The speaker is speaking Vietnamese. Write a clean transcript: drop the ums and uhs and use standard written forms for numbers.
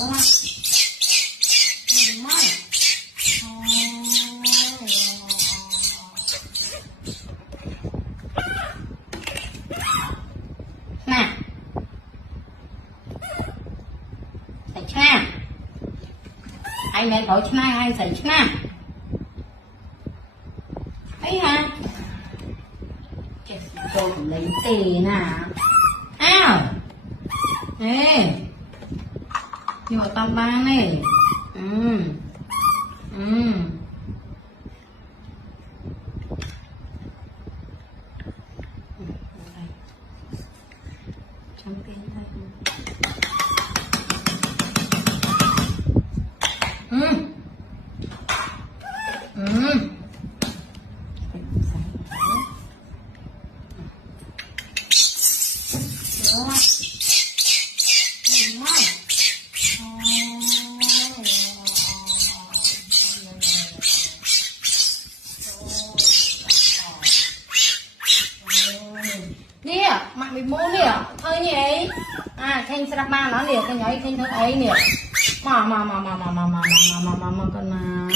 nè sạch nha anh mẹ có chna ai sạch nha ấy hả tôi lấy tiền à ao nè nhỏ tầm ba này trong tiền đây nè mạng bị mua nè thôi nhỉ à khen sắp ba nó nè cái nhảy khen thôi ấy nè mà con mà